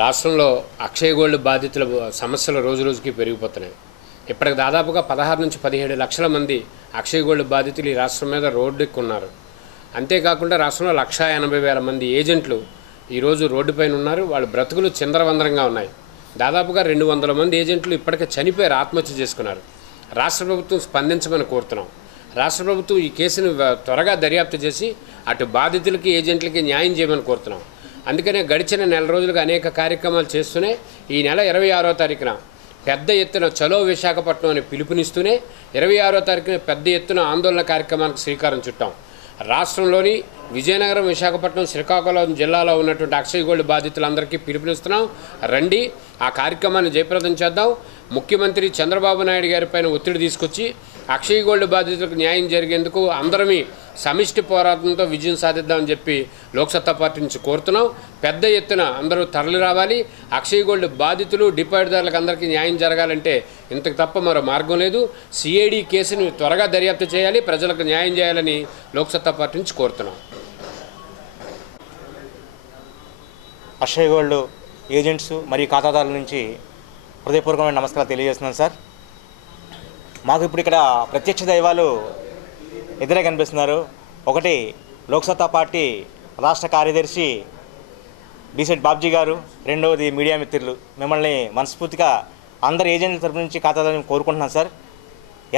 రాష్ట్రంలో అక్షయ గోల్డ్ బాధితుల సమస్యలు రోజురోజుకి పెరిగిపోతున్నాయి. ఇప్పటికి దాదాపుగా 16 నుంచి 17 లక్షల మంది అక్షయ గోల్డ్ బాధితులు ఈ రాష్ట్రం మీద రోడ్డెక్కున్నారు. అంతేకాకుండా రాష్ట్రంలో 1,80,000 మంది ఏజెంట్లు ఈరోజు రోడ్డుపైన ఉన్నారు. వాళ్ళ బ్రతుకులు చిందరవందరంగా ఉన్నాయి. దాదాపుగా 200 మంది ఏజెంట్లు ఇప్పటికే చనిపోయారు, ఆత్మహత్య చేసుకున్నారు. రాష్ట్ర ప్రభుత్వం స్పందించమని కోరుతున్నాం. రాష్ట్ర ప్రభుత్వం ఈ కేసును త్వరగా దర్యాప్తు చేసి అటు బాధితులకి ఏజెంట్లకి న్యాయం చేయమని కోరుతున్నాం. అందుకనే గడిచిన నెల రోజులుగా అనేక కార్యక్రమాలు చేస్తూనే ఈ నెల 26వ తారీఖున పెద్ద ఎత్తున చలో విశాఖపట్నం అని పిలుపునిస్తూనే 26వ తారీఖున పెద్ద ఎత్తున ఆందోళన కార్యక్రమానికి శ్రీకారం చుట్టాం. రాష్ట్రంలోని విజయనగరం, విశాఖపట్నం, శ్రీకాకుళం జిల్లాలో ఉన్నటువంటి అక్షయ గోల్డ్ బాధితులందరికీ పిలుపునిస్తున్నాం. రండి, ఆ కార్యక్రమాన్ని జయప్రదం చేద్దాం. ముఖ్యమంత్రి చంద్రబాబు నాయుడు గారి పైన ఒత్తిడి తీసుకొచ్చి అక్షయ గోల్డ్ బాధితులకు న్యాయం జరిగేందుకు అందరమీ సమిష్టి పోరాటంతో విజయం సాధిద్దామని చెప్పి లోక్సత్తా పార్టీ నుంచి కోరుతున్నాం. పెద్ద ఎత్తున అందరూ తరలి రావాలి. అక్షయ గోల్డ్ బాధితులు, డిపాజిట్దారులకు అందరికీ న్యాయం జరగాలంటే ఇంతకు తప్ప మరో మార్గం లేదు. సిఐడి కేసును త్వరగా దర్యాప్తు చేయాలి, ప్రజలకు న్యాయం చేయాలని లోక్సత్తా పార్టీ నుంచి కోరుతున్నాం. అక్షయ గోల్డ్ ఏజెంట్స్ మరియు ఖాతాదారుల నుంచి హృదయపూర్వకమైన నమస్కారాలు తెలియజేస్తున్నాను సార్. మాకు ఇప్పుడు ఇక్కడ ప్రత్యక్ష దైవాలు ఎదురే కనిపిస్తున్నారు. ఒకటి లోక్సత్తా పార్టీ రాష్ట్ర కార్యదర్శి బీసెట్ బాబ్జీ గారు, రెండవది మీడియా మిత్రులు. మిమ్మల్ని మనస్ఫూర్తిగా అందరు ఏజెంట్ల తరపు నుంచి ఖాతాదారులను కోరుకుంటున్నాను సార్.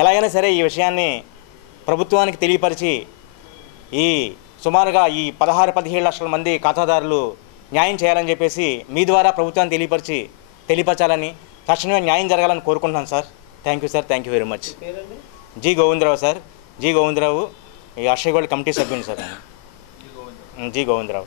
ఎలాగైనా సరే ఈ విషయాన్ని ప్రభుత్వానికి తెలియపరిచి ఈ సుమారుగా ఈ 16-17 లక్షల మంది ఖాతాదారులు న్యాయం చేయాలని చెప్పేసి మీ ద్వారా ప్రభుత్వాన్ని తెలియపరచాలని, తక్షణమే న్యాయం జరగాలని కోరుకుంటున్నాను sir. Thank you sir, thank you very much. G Govindarao sir, G Govindarao, ఈ అక్షయ గోల్డ్ కమిటీ సభ్యుని సార్. జి గోవిందరావు.